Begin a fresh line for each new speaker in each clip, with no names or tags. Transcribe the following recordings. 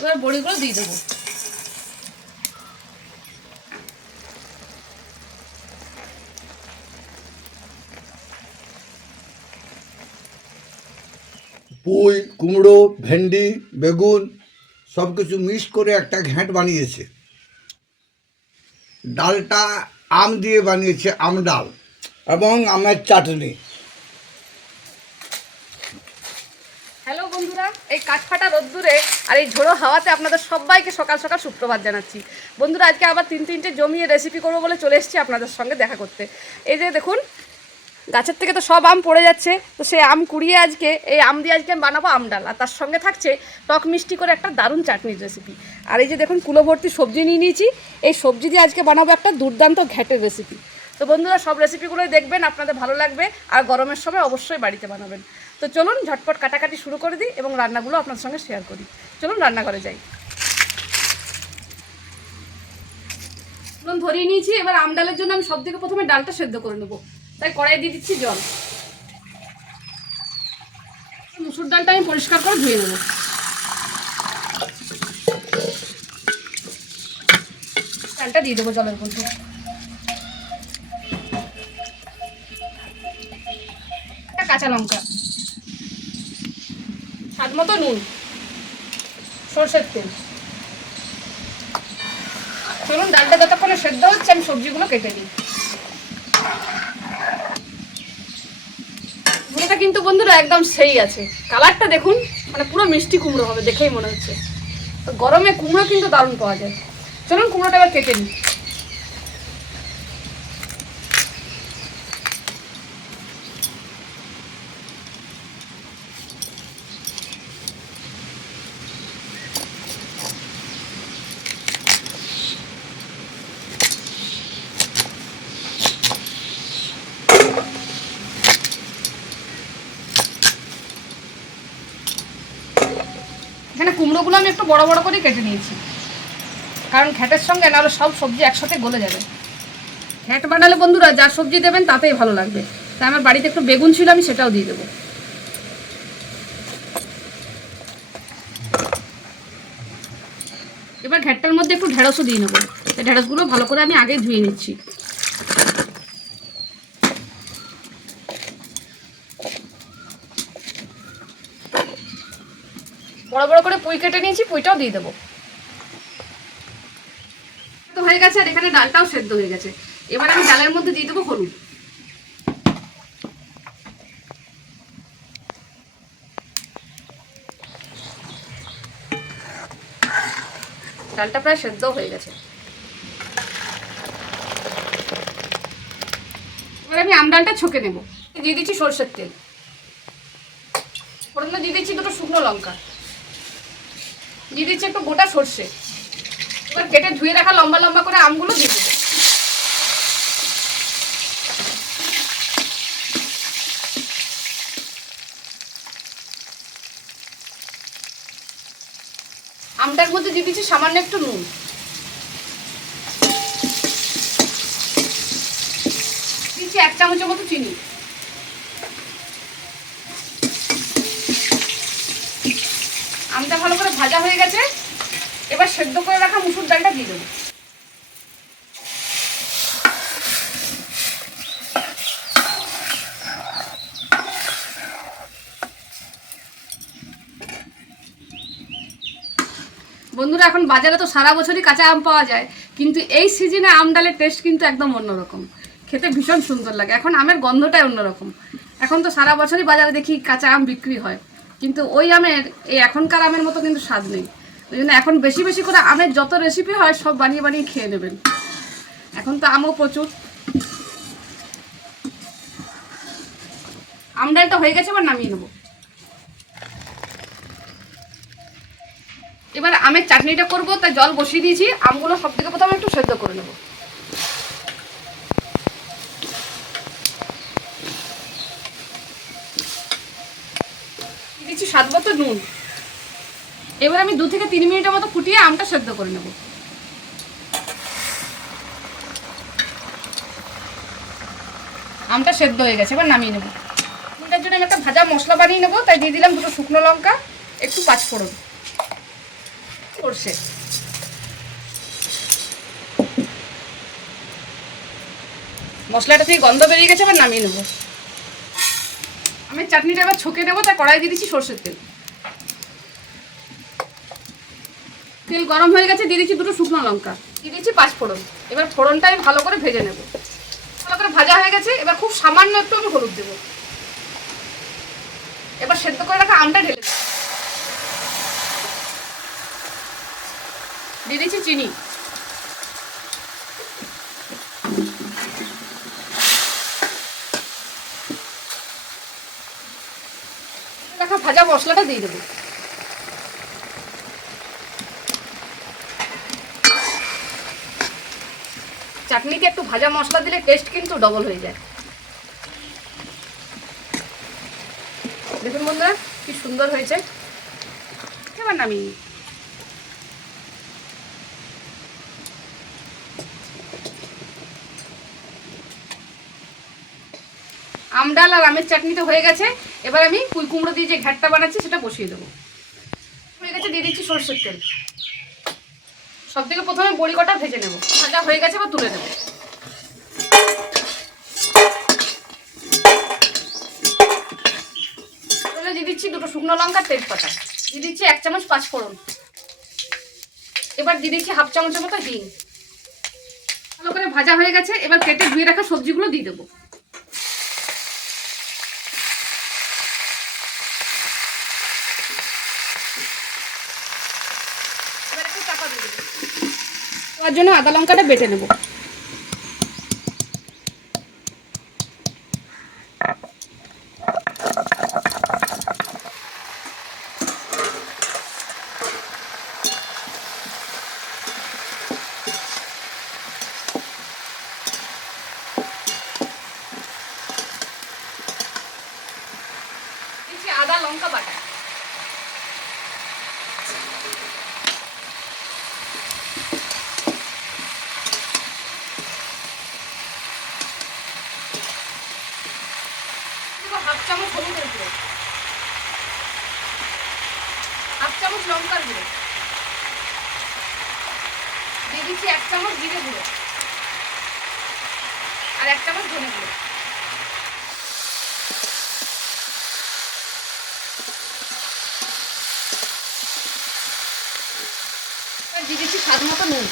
এবার বড়িগুলো দিয়ে দেবো।
পুঁই, কুমড়ো, ভেন্ডি, বেগুন সব কিছু মিক্স করে একটা ঘ্যাঁট বানিয়েছে। ডালটা আম দিয়ে বানিয়েছে, আম ডাল এবং আমের চাটনি
হ্যালো বন্ধুরা এই কাঠফাটা রোদ্দুরে আর এই ঝোড়ো হাওয়াতে আপনাদের সবাইকে সকাল সকাল সুপ্রভাত জানাচ্ছি। বন্ধুরা, আজকে আবার তিন তিনটে জমিয়ে রেসিপি করব বলে চলে এসেছি আপনাদের সঙ্গে দেখা করতে। এই যে দেখুন, গাছের থেকে তো সব আম পড়ে যাচ্ছে, তো সেই আম কুড়িয়ে আজকে, এই আম দিয়ে আজকে আমি বানাবো আম ডাল। আর তার সঙ্গে থাকছে টক মিষ্টি করে একটা দারুণ চাটনির রেসিপি আর এই যে দেখুন কুলো ভর্তি সবজি নিয়ে নিয়েছি। এই সবজি দিয়ে আজকে বানাবো একটা দুর্দান্ত ঘ্যাটের রেসিপি তো বন্ধুরা, সব রেসিপিগুলোই দেখবেন, আপনাদের ভালো লাগবে, আর গরমের সময় অবশ্যই বাড়িতে বানাবেন। তো চলুন ঝটপট কাটাকাটি শুরু করে দিই এবং রান্নাগুলো আপনার সঙ্গে শেয়ার করি। চলুন রান্নাঘরে যাই। নুন ধরিয়ে নিয়েছি, এবার আম ডালের জন্য আমি সব থেকে প্রথমে ডালটা সেদ্ধ করে নেব। তাই কড়াই দিয়ে দিচ্ছি জল। মুসুর ডালটা আমি পরিষ্কার করে ধুয়ে নেব। ডালটা দিয়ে দেবো জলের মধ্যে। কাঁচা লঙ্কা। মতো নুন, সর্ষের তেল। চলুন, ডালটা যতক্ষণে সেদ্ধ হচ্ছে, আমি সবজিগুলো কেটে নিই। কুমড়োটা কিন্তু বন্ধুরা একদম সেই আছে। কালারটা দেখুন মানে পুরো মিষ্টি কুমড়ো হবে, দেখেই মনে হচ্ছে। গরমে কুমড়ো কিন্তু দারুণ পাওয়া যায়। চলুন, কুমড়োটা এবার কেটে নিই। এখানে কুমড়োগুলো আমি একটু বড় বড় করে কেটে নিয়েছি। কারণ ঘ্যাটের সঙ্গে নাহলে সব সবজি একসাথে গলে যাবে। ঘ্যাট বানালে বন্ধুরা যা সবজি দেবেন তাতেই ভালো লাগবে। তাই আমার বাড়িতে একটু বেগুন ছিল, আমি সেটাও দিয়ে দেবো। এবার ঘ্যাটটার মধ্যে একটু ঢেঁড়সও দিয়ে নেব। ঢেঁড়সগুলো ভালো করে আমি আগে ধুয়ে নিচ্ছি। বড় বড় করে পুঁই কেটে নিয়েছি, পুঁইটাও দিয়ে দেবো। তো হয়ে গেছে আর এখানে ডালটাও সেদ্ধ হয়ে গেছে। এবার আমি ডালের মধ্যে দিয়ে দেবো হলুদ। ডালটা প্রায় সেদ্ধ হয়ে গেছে। এবার আমি আম ডালটা ছকে নেব। দিয়ে দিচ্ছি সর্ষের তেল। ফোড়নে দিয়ে দিচ্ছি দুটো শুকনো লঙ্কা। দিয়ে দিচ্ছি একটু গোটা সর্ষে। এবার কেটে ধুয়ে রাখা লম্বা লম্বা করে আমগুলো দিয়ে দেবো। আমটার মধ্যে দিয়ে দিচ্ছি সামান্য একটু নুন। দিচ্ছি এক চামচের মতো চিনি। আমটা ভালো করে ভাজা হয়ে গেছে। এবার সেদ্ধ করে রাখা মুসুর ডালটা দিয়ে দেবো। বন্ধুরা, এখন বাজারে তো সারা বছরই কাঁচা আম পাওয়া যায়, কিন্তু এই সিজনে আম ডালের টেস্ট কিন্তু একদম অন্যরকম। খেতে ভীষণ সুন্দর লাগে। এখন আমের গন্ধটাই অন্যরকম। এখন তো সারা বছরই বাজারে দেখি কাঁচা আম বিক্রি হয়। কিন্তু ওই আমের, এই এখনকার আমের মতো কিন্তু স্বাদ নেই। ওই জন্য এখন বেশি বেশি করে আমের যত রেসিপি হয়, সব বানিয়ে বানিয়ে খেয়ে নেবেন। এখন তো আমও প্রচুর। আম ডালটা হয়ে গেছে, এবার নামিয়ে নেব। এবার আমের চাটনিটা করব, তাই জল বসিয়ে দিয়েছি। আমগুলো সব থেকে প্রথমে একটু সেদ্ধ করে নেব দিচ্ছি স্বাদ মতো নুন। এবার আমি দু থেকে তিন মিনিটের মতো ফুটিয়ে আমটা সেদ্ধ করে নেব। আমটা সেদ্ধ হয়ে গেছে, এবার নামিয়ে নেব। এটার জন্য আমি একটা ভাজা মশলা বানিয়ে নেব, তাই দিয়ে দিলাম দুটো শুকনো লঙ্কা, একটু পাঁচফোড়ন। সর্ষে। মশলাটা থেকে গন্ধ বেরিয়ে গেছে, এবার নামিয়ে নেব। আমি চাটনিটা এবার ছকে নেব তাই কড়াই দিয়ে দিচ্ছি সর্ষের তেল। তেল গরম হয়ে গেছে, দিয়ে দিচ্ছি দুটো শুকনো লঙ্কা। দিয়ে দিচ্ছি পাঁচ ফোড়ন। এবার ফোড়নটা আমি ভালো করে ভেজে নেব। ভালো করে ভাজা হয়ে গেছে, এবার খুব সামান্য একটু আমি হলুদ দেবো। এবার সেদ্ধ করে রাখা আমটা ঢেলে দিয়ে দিচ্ছি চিনি রাখা ভাজা মশলাটা দিয়ে দেবো। চাটনিতে একটু ভাজা মশলা দিলে টেস্ট কিন্তু ডবল হয়ে যায়। দেখুন বন্ধুরা, কি সুন্দর হয়েছে। এবার নামিয়ে আমডাল আর আমের চাটনি তো হয়ে গেছে। এবার আমি কুই কুমড়ো দিয়ে যে ঘাটটা বানাচ্ছি, সেটা বসিয়ে দেবো। হয়ে গেছে, দিয়ে দিচ্ছি সরষের তেল। সব থেকে প্রথমে বড়ি কটা ভেজে নেব। ভাজা হয়ে গেছে বা তুলে নেব। দিয়ে দিচ্ছি দুটো শুকনো লঙ্কা, তেজপাতা। দিয়ে দিচ্ছি এক চামচ পাঁচ ফোড়ন এবার দিয়ে দিচ্ছি হাফ চামচের মতো হিং ভালো করে ভাজা হয়ে গেছে, এবার কেটে ধুয়ে রাখা সবজিগুলো দিয়ে দেবো এবার একটু চাপা দিয়ে দেবো তার জন্য আদা লঙ্কাটা বেটে নেব। আদা লঙ্কা বাটা দেবো হাফ চামচ হলুদের গুঁড়ো হাফ চামচ লঙ্কার গুঁড়ো দিয়ে দিচ্ছি এক চামচ জিরে গুঁড়ো। আর এক চামচ ধনে গুঁড়ো। দিয়ে দিচ্ছি স্বাদ মতো নুন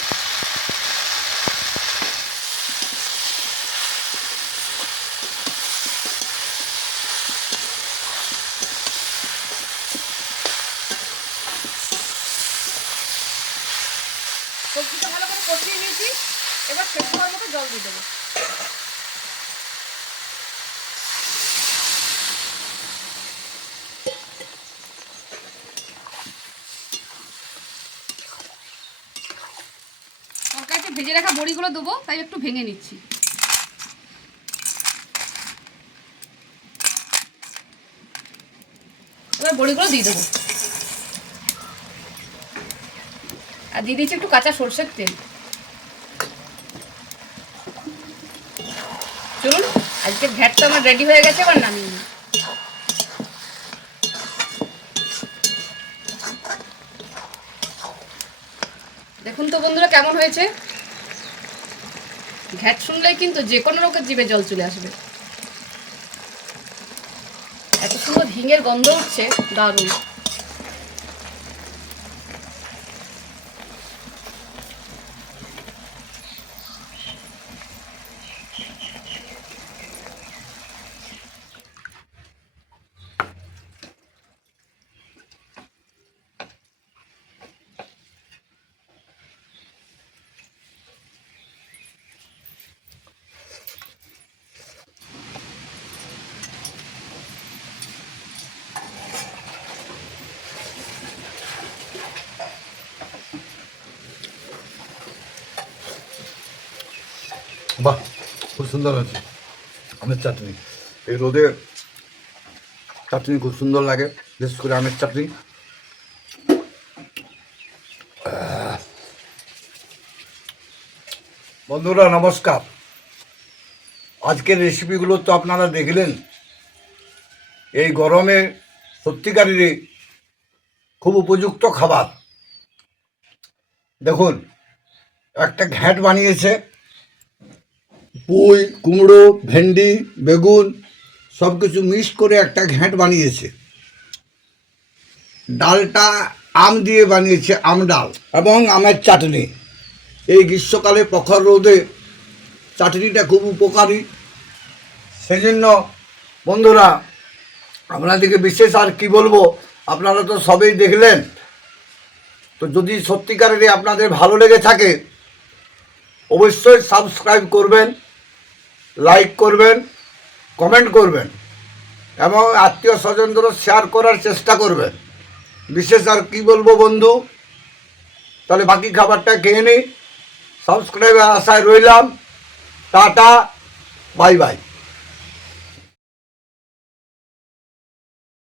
সবজিটা ভালো করে কষিয়ে নিয়েছি এবার সেদ্ধ হওয়ার মতো জল দিয়ে দেবো। ভেজে রাখা বড়িগুলো দেবো, তাই একটু ভেঙে নিচ্ছি। এবার বড়িগুলো দিয়ে দেবো। আর দিয়ে দিচ্ছি একটু কাঁচা সর্ষের তেল। চলুন আজকে ভ্যাটটা আমার রেডি হয়ে গেছে, এবার নামিয়ে নিই। দেখুন তো বন্ধুরা কেমন হয়েছে। ঘ্যাট শুনলেই কিন্তু যে কোনো লোকের জিভে জল চলে আসবে। এত সুন্দর হিঙের গন্ধ উঠছে, দারুণ।
বাহ, খুব সুন্দর হয়েছে। আমের চাটনি। এই রোদে চাটনি খুব সুন্দর লাগে, বিশেষ করে আমের চাটনি। বন্ধুরা, নমস্কার। আজকের রেসিপিগুলো তো আপনারা দেখলেন। এই গরমে সত্যিকারেরই খুব উপযুক্ত খাবার। দেখুন, একটা ঘ্যাট বানিয়েছে। পুঁই, কুমড়ো, ভেন্ডি, বেগুন সব কিছু মিক্স করে একটা ঘ্যাঁট বানিয়েছে। ডালটা আম দিয়ে বানিয়েছে আম ডাল এবং আমের চাটনি। এই গ্রীষ্মকালে প্রখর রোদে চাটনিটা খুব উপকারী। সেই জন্য বন্ধুরা, আপনাদেরকে বিশেষ আর কি বলব, আপনারা তো সবই দেখলেন। তো যদি সত্যিকারের আপনাদের ভালো লেগে থাকে, অবশ্যই সাবস্ক্রাইব করবেন। লাইক করবেন কমেন্ট করবেন, এবং আত্মীয় স্বজনদেরও শেয়ার করার চেষ্টা করবেন। বিশেষ আর কি বলব বন্ধু? তাহলে বাকি খাবারটা খেয়ে নিই সাবস্ক্রাইবের আশায় রইলাম। Tata bye bye